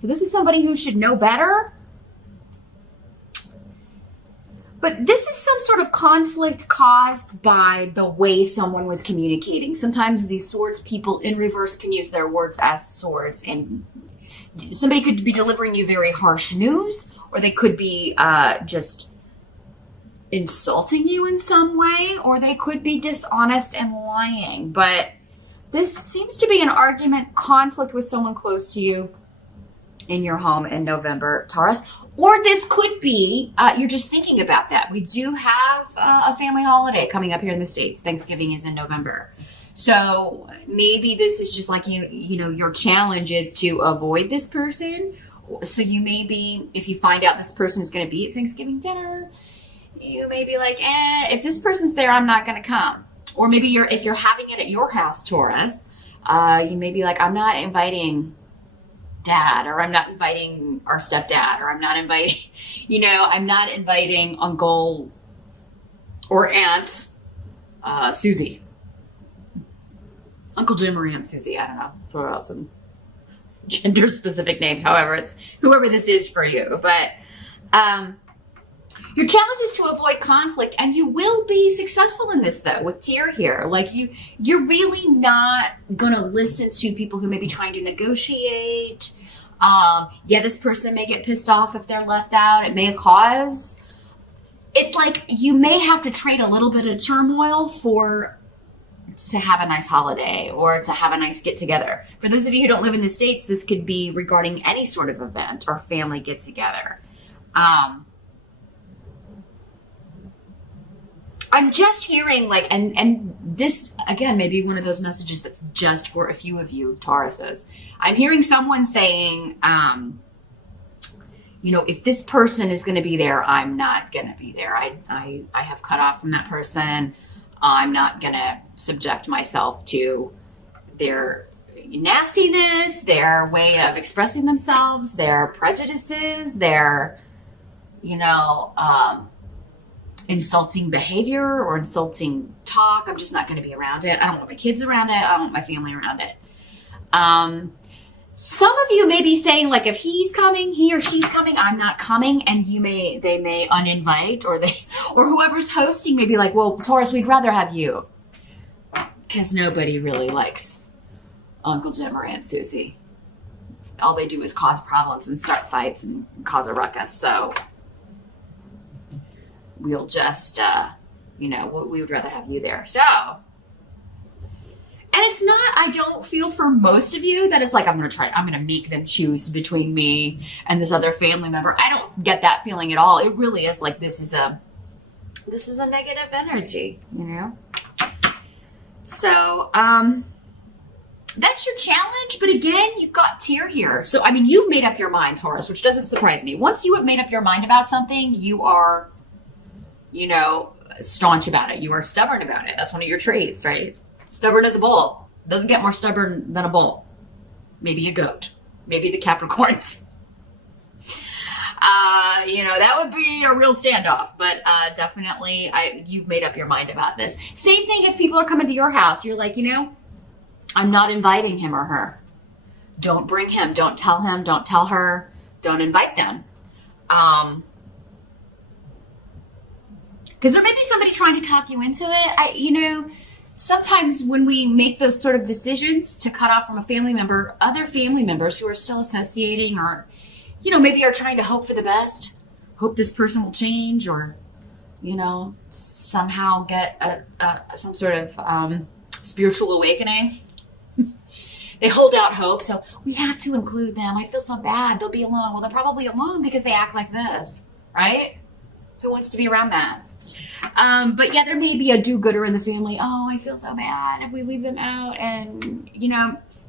So this is somebody who should know better. But this is some sort of conflict caused by the way someone was communicating. Sometimes these swords people in reverse can use their words as swords, and somebody could be delivering you very harsh news, or they could be just insulting you in some way, or they could be dishonest and lying. But this seems to be an argument, conflict with someone close to you in your home in November, Taurus. Or this could be, you're just thinking about that. We do have a family holiday coming up here in the States. Thanksgiving is in November. So maybe this is just like, you know, your challenge is to avoid this person. So you may be, if you find out this person is going to be at Thanksgiving dinner, you may be like, if this person's there, I'm not going to come. Or maybe if you're having it at your house, Taurus, you may be like, I'm not inviting Dad, or I'm not inviting our stepdad, or I'm not inviting, I'm not inviting Uncle or Aunt Susie. Uncle Jim or Aunt Susie, I don't know. Throw out some gender specific names. However, it's whoever this is for you. But your challenge is to avoid conflict, and you will be successful in this though with Tyr here. Like you're really not gonna listen to people who may be trying to negotiate. This person may get pissed off if they're left out. It may cause, it's like you may have to trade a little bit of turmoil to have a nice holiday or to have a nice get together. For those of you who don't live in the States, this could be regarding any sort of event or family get together. I'm just hearing like, and this again may be one of those messages that's just for a few of you Tauruses. I'm hearing someone saying, if this person is going to be there, I'm not going to be there. I have cut off from that person. I'm not going to subject myself to their nastiness, their way of expressing themselves, their prejudices, their, insulting behavior or insulting talk. I'm just not going to be around it. I don't want my kids around it. I don't want my family around it. Some of you may be saying, like, if he's coming, he or she's coming, I'm not coming, and they may uninvite, or whoever's hosting may be like, well, Taurus, we'd rather have you, because nobody really likes Uncle Jim or Aunt Susie. All they do is cause problems and start fights and cause a ruckus. So we'll just, we would rather have you there. So, and it's not, I don't feel for most of you that it's like, I'm going to make them choose between me and this other family member. I don't get that feeling at all. It really is like, this is a negative energy, So, that's your challenge. But again, you've got Tyr here. So, you've made up your mind, Taurus, which doesn't surprise me. Once you have made up your mind about something, you are, staunch about it. You are stubborn about it. That's one of your traits, right? Stubborn as a bull. Doesn't get more stubborn than a bull. Maybe a goat. Maybe the Capricorns. That would be a real standoff. But definitely, you've made up your mind about this. Same thing if people are coming to your house. You're like, I'm not inviting him or her. Don't bring him. Don't tell him. Don't tell her. Don't invite them. Because there may be somebody trying to talk you into it. Sometimes when we make those sort of decisions to cut off from a family member, other family members who are still associating or, maybe are trying to hope for the best, hope this person will change or, somehow get some sort of spiritual awakening. They hold out hope. So we have to include them. I feel so bad. They'll be alone. Well, they're probably alone because they act like this, right? Who wants to be around that? But yeah, there may be a do-gooder in the family. Oh, I feel so bad if we leave them out. And,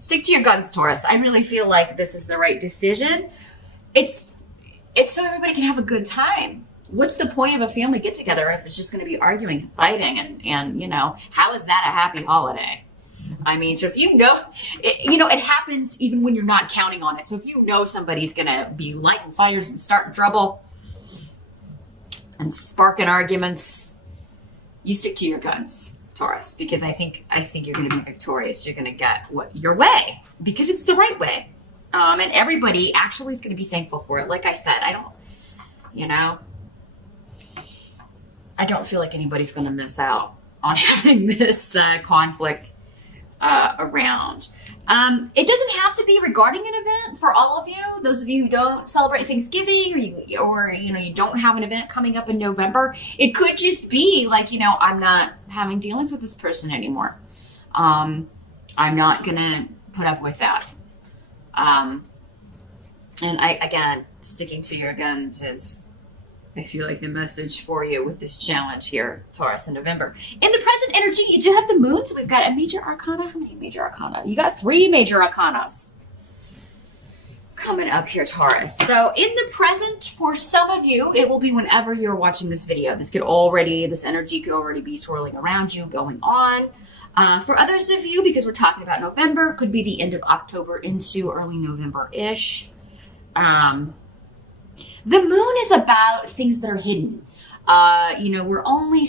stick to your guns, Taurus. I really feel like this is the right decision. It's so everybody can have a good time. What's the point of a family get-together if it's just going to be arguing and fighting? And how is that a happy holiday? So if it happens even when you're not counting on it. So if somebody's going to be lighting fires and starting trouble and sparking arguments, you stick to your guns, Taurus, because I think you're going to be victorious. You're going to get your way because it's the right way. And everybody actually is going to be thankful for it. Like I said, I don't feel like anybody's going to miss out on having this conflict around. It doesn't have to be regarding an event for all of you. Those of you who don't celebrate Thanksgiving, or you don't have an event coming up in November. It could just be like, I'm not having dealings with this person anymore. I'm not gonna put up with that. And again, sticking to your guns is, I feel like, the message for you with this challenge here, Taurus, in November. In the present energy, you do have the moon. So we've got a major arcana. How many major arcana? You got 3 major arcanas coming up here, Taurus. So in the present, for some of you, it will be whenever you're watching this video. This energy could already be swirling around you, going on. For others of you, because we're talking about November, could be the end of October into early November-ish. The moon is about things that are hidden. We're only a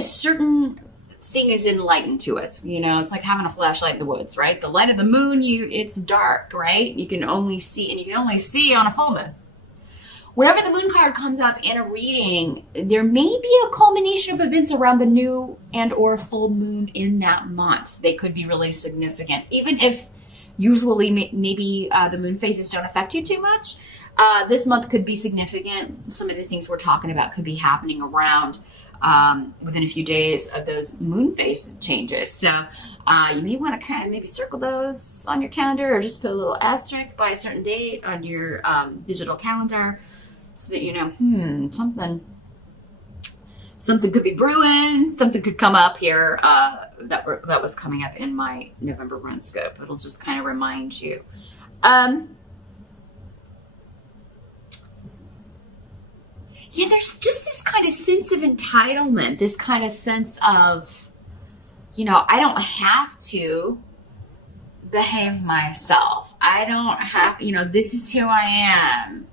certain thing is enlightened to us. It's like having a flashlight in the woods, right? The light of the moon, it's dark, right? You can only see on a full moon. Whenever the moon card comes up in a reading, there may be a culmination of events around the new and or full moon in that month. They could be really significant, even if usually maybe the moon phases don't affect you too much. This month could be significant. Some of the things we're talking about could be happening around within a few days of those moon phase changes. So you may want to kind of maybe circle those on your calendar, or just put a little asterisk by a certain date on your digital calendar, so that something could be brewing, something could come up here that was coming up in my November run scope. It'll just kind of remind you. There's just this kind of sense of entitlement, this kind of sense of, I don't have to behave myself. I don't have, this is who I am.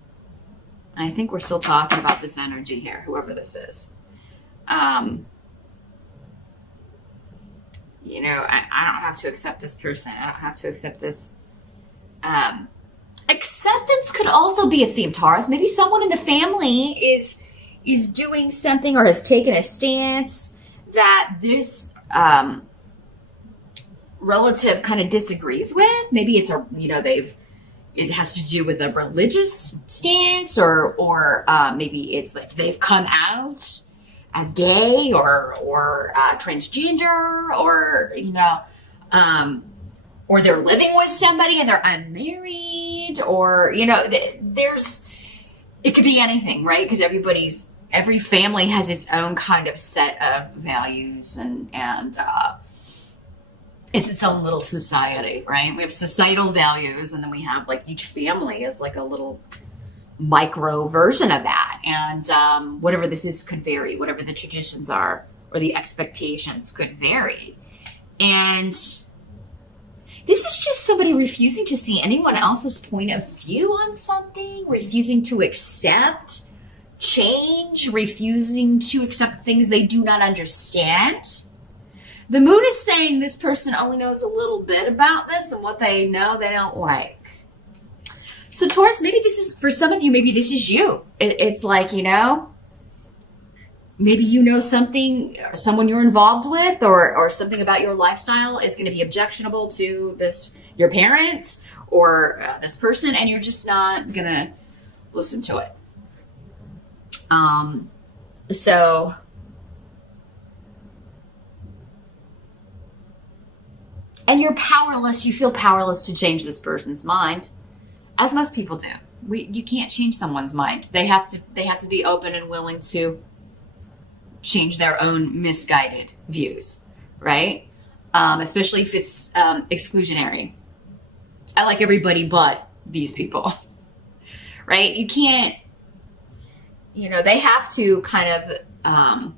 I think we're still talking about this energy here, whoever this is. I don't have to accept this person. I don't have to accept this. Acceptance could also be a theme, Taurus. Maybe someone in the family is doing something or has taken a stance that this relative kind of disagrees with. Maybe it's it has to do with a religious stance, or maybe it's like they've come out as gay or transgender, or they're living with somebody and they're unmarried, or it could be anything, right? Because every family has its own kind of set of values, and it's its own little society, right? We have societal values, and then we have like each family is like a little micro version of that. And whatever this is could vary, whatever the traditions are or the expectations could vary. And this is just somebody refusing to see anyone else's point of view on something, refusing to accept change, refusing to accept things they do not understand. The moon is saying this person only knows a little bit about this, and what they know they don't like. So Taurus, maybe this is, for some of you, maybe this is you. It's like, maybe something, someone you're involved with, or something about your lifestyle is going to be objectionable to your parents or this person, and you're just not going to listen to it. And you're powerless. You feel powerless to change this person's mind, as most people do. You can't change someone's mind. They have to be open and willing to change their own misguided views, right? Especially if it's exclusionary. I like everybody but these people, right? You can't, they have to kind of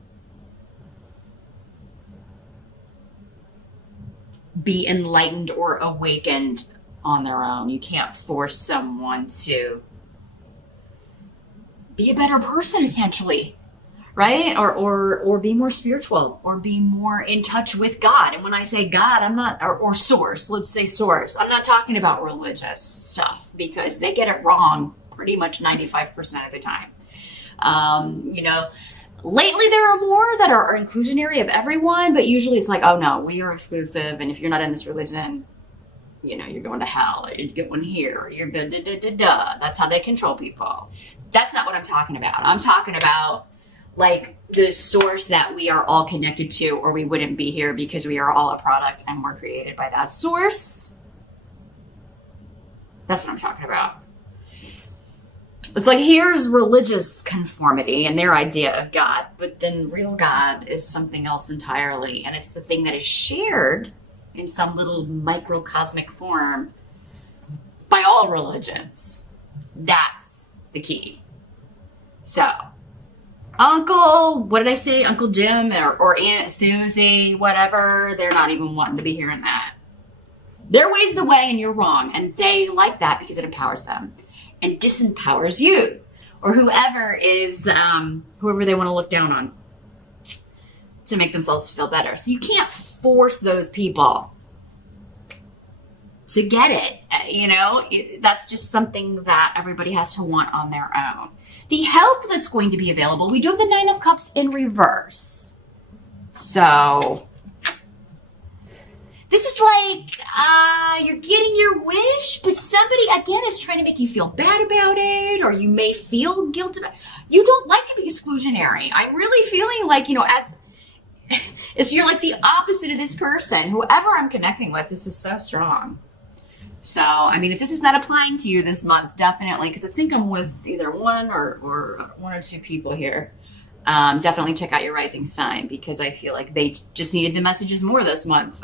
be enlightened or awakened on their own. You can't force someone to be a better person, essentially, right? Or be more spiritual, or be more in touch with God. And when I say God, I'm not, or source, let's say source, I'm not talking about religious stuff, because they get it wrong pretty much 95% of the time. You know, lately there are more that are inclusionary of everyone, but usually it's like, oh no, we are exclusive, and if you're not in this religion, you know, you're going to hell, or you're going here, or you're da da da da da. That's how they control people. That's not what I'm talking about. I'm talking about like the source that we are all connected to, or we wouldn't be here, because we are all a product and we're created by that source. That's what I'm talking about. It's like, here's religious conformity and their idea of God, but then real God is something else entirely. And it's the thing that is shared in some little microcosmic form by all religions. That's the key. So, what did I say? Uncle Jim or Aunt Susie, whatever, they're not even wanting to be hearing that. Their way's the way and you're wrong. And they like that because it empowers them and disempowers you, or whoever is, whoever they want to look down on, to make themselves feel better. So you can't force those people to get it. You know, that's just something that everybody has to want on their own. The help that's going to be available, we do have the Nine of Cups in reverse. So this is like, you're getting your wish, but somebody, again, is trying to make you feel bad about it, or you may feel guilt about it. You don't like to be exclusionary. I'm really feeling like, you know, as you're like the opposite of this person, whoever I'm connecting with, this is so strong. So, I mean, if this is not applying to you this month, definitely, because I think I'm with either one or two people here. Definitely check out your rising sign, because I feel like they just needed the messages more this month.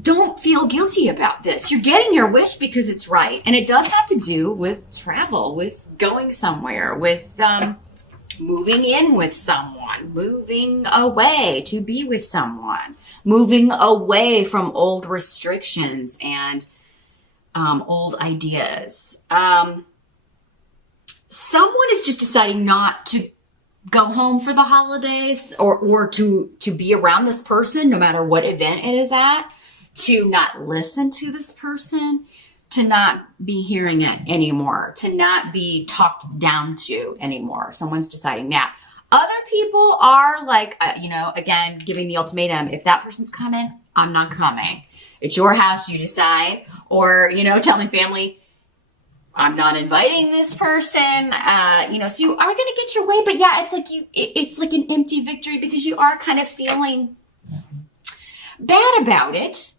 Don't feel guilty about this. You're getting your wish because it's right. And it does have to do with travel, with going somewhere, with moving in with someone, moving away to be with someone, moving away from old restrictions and old ideas. Someone is just deciding not to go home for the holidays, or to be around this person no matter what event it is at, to not listen to this person, to not be hearing it anymore, to not be talked down to anymore. Someone's deciding now. Other people are like, again, giving the ultimatum. If that person's coming, I'm not coming. It's your house, you decide. Or, telling family, I'm not inviting this person, so you are going to get your way. But yeah, it's like an empty victory, because you are kind of feeling bad about it,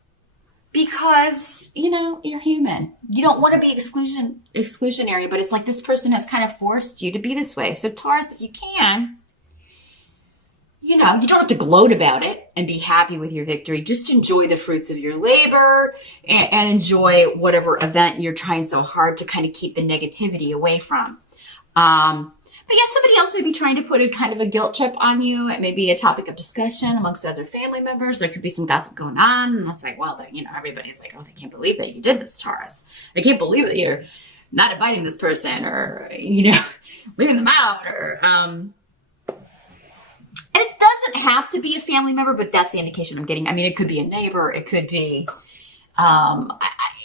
because, you're human. You don't want to be exclusionary, but it's like this person has kind of forced you to be this way. So Taurus, if you can, you don't have to gloat about it and be happy with your victory. Just enjoy the fruits of your labor and enjoy whatever event you're trying so hard to kind of keep the negativity away from. But yeah, somebody else may be trying to put a kind of a guilt trip on you. It may be a topic of discussion amongst other family members. There could be some gossip going on. And it's like, well, everybody's like, oh, they can't believe that you did this, Taurus. They can't believe that you're not inviting this person, or, leaving them out, or, and it doesn't have to be a family member, but that's the indication I'm getting. I mean, it could be a neighbor. It could be,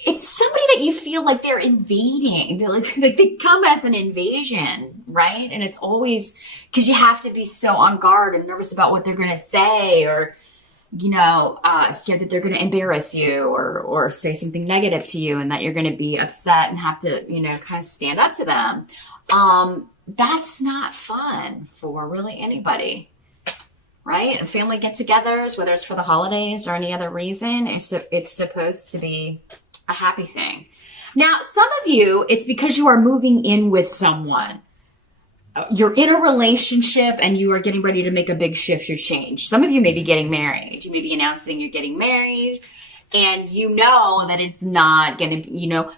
it's somebody that you feel like they're invading. They come as an invasion, right? And it's always because you have to be so on guard and nervous about what they're going to say, or, scared that they're going to embarrass you or say something negative to you, and that you're going to be upset and have to, kind of stand up to them. That's not fun for really anybody. Right? And family get-togethers, whether it's for the holidays or any other reason, it's supposed to be a happy thing. Now, some of you, it's because you are moving in with someone. You're in a relationship and you are getting ready to make a big shift or change. Some of you may be getting married. You may be announcing you're getting married, and that it's not going to,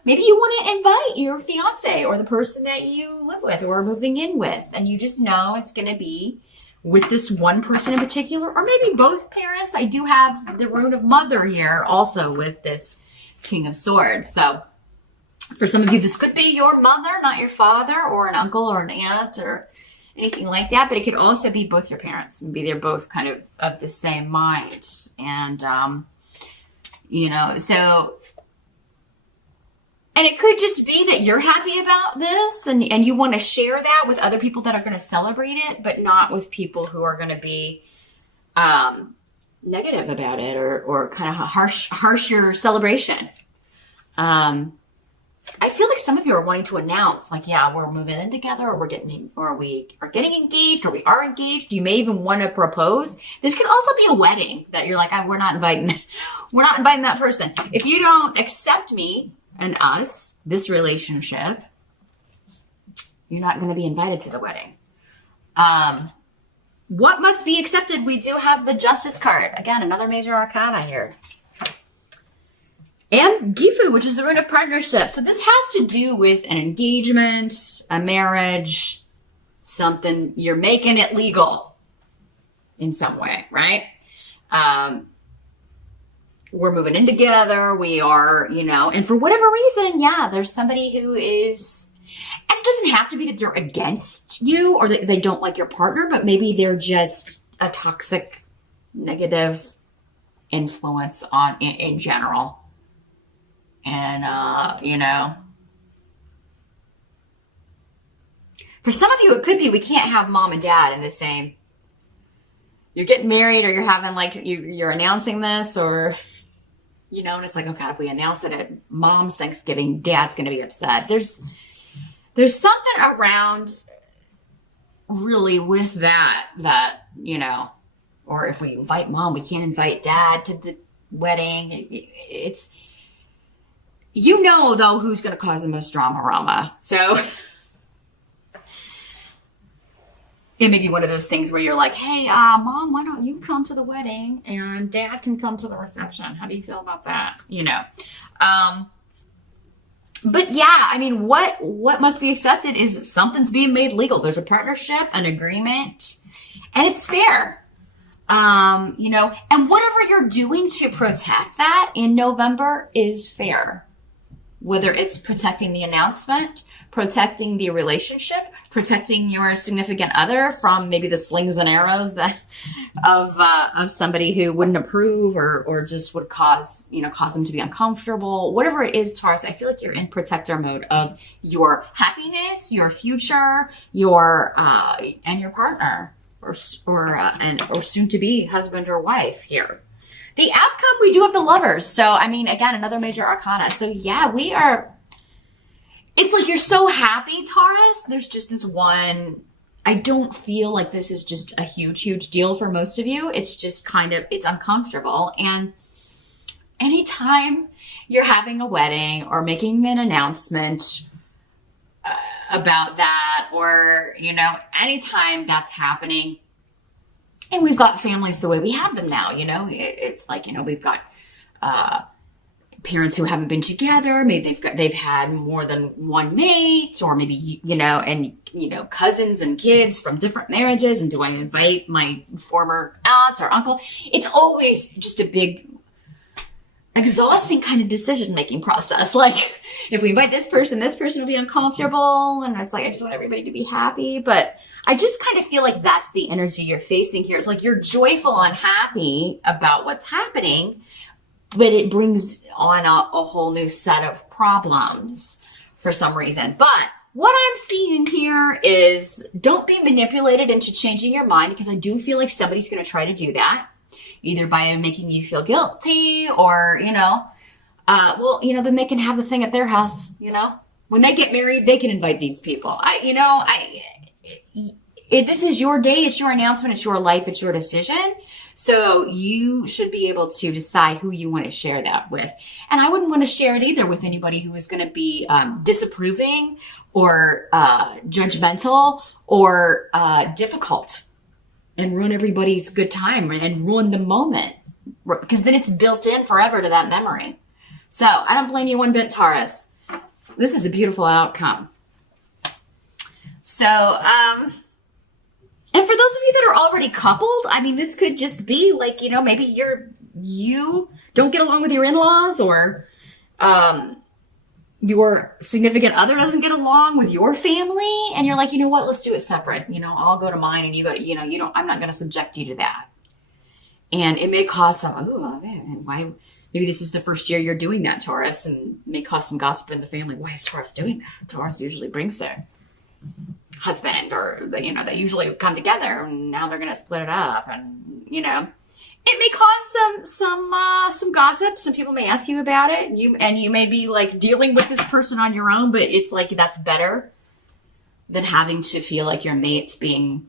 maybe you want to invite your fiance or the person that you live with or are moving in with, and you just know it's going to be with this one person in particular, or maybe both parents. I do have the rune of mother here also with this King of Swords. So for some of you, this could be your mother, not your father, or an uncle or an aunt, or, anything like that. But it could also be both your parents. Maybe they're both kind of the same mind. And, you know, so, and it could just be that you're happy about this and you want to share that with other people that are going to celebrate it, but not with people who are going to be negative about it or kind of harsh your celebration. I feel like some of you are wanting to announce, like, yeah, we're moving in together, or we are getting engaged, or we are engaged. You may even want to propose. This could also be a wedding that you're like, we're not inviting that person. If you don't accept me and us, this relationship, you're not going to be invited to the wedding. What must be accepted? We do have the Justice card. Again, another major arcana here. And Gifu, which is the rune of partnership. So this has to do with an engagement, a marriage, something. You're making it legal in some way, right? We're moving in together. We are, you know, and for whatever reason, yeah, there's somebody who is, and it doesn't have to be that they're against you or that they don't like your partner, but maybe they're just a toxic, negative influence in general. And, you know, for some of you, it could be we can't have mom and dad in the same, you're getting married or you're having like, you're announcing this or, you know, and it's like, oh God, if we announce it at mom's Thanksgiving, dad's going to be upset. There's something around really with that, you know, or if we invite mom, we can't invite dad to the wedding. It's, you know, though, who's going to cause the most drama. So it may be one of those things where you're like, hey, mom, why don't you come to the wedding and dad can come to the reception? How do you feel about that? You know, but yeah, I mean, what must be accepted is something's being made legal. There's a partnership, an agreement, and it's fair. You know, and whatever you're doing to protect that in November is fair. Whether it's protecting the announcement, protecting the relationship, protecting your significant other from maybe the slings and arrows that of somebody who wouldn't approve or just would cause them to be uncomfortable. Whatever it is, Taurus, I feel like you're in protector mode of your happiness, your future, your and your partner or soon to be husband or wife here. The outcome, we do have the Lovers. So, I mean, again, another major arcana. So, yeah, it's like you're so happy, Taurus. There's just this one, I don't feel like this is just a huge, huge deal for most of you. It's just it's uncomfortable. And anytime you're having a wedding or making an announcement about that or, you know, anytime that's happening, and we've got families the way we have them now, you know, it's like, you know, we've got parents who haven't been together. Maybe they've had more than one mate, or maybe, you know, and, you know, cousins and kids from different marriages. And do I invite my former aunt or uncle? It's always just a big, exhausting kind of decision-making process. Like, if we invite this person will be uncomfortable. And it's like, I just want everybody to be happy. But I just kind of feel like that's the energy you're facing here. It's like you're joyful and happy about what's happening, but it brings on a whole new set of problems for some reason. But what I'm seeing here is don't be manipulated into changing your mind, because I do feel like somebody's going to try to do that, either by making you feel guilty or, you know, well, you know, then they can have the thing at their house, you know, when they get married, they can invite these people. This is your day. It's your announcement. It's your life. It's your decision. So you should be able to decide who you want to share that with. And I wouldn't want to share it either with anybody who is going to be disapproving or judgmental or difficult and ruin everybody's good time and ruin the moment, because then it's built in forever to that memory. So I don't blame you one bit, Taurus. This is a beautiful outcome. So, and for those of you that are already coupled, I mean, this could just be like, you know, maybe you don't get along with your in-laws, or your significant other doesn't get along with your family, and you're like, you know what, let's do it separate. I'll go to mine and you go to, I'm not going to subject you to that. And it may cause some, man, why? Maybe this is the first year you're doing that, Taurus, and may cause some gossip in the family. Why is Taurus doing that? Taurus usually brings their husband, or they usually come together, and now they're going to split it up, and it may cause some gossip. Some people may ask you about it, and you may be like dealing with this person on your own, but it's like that's better than having to feel like your mate's being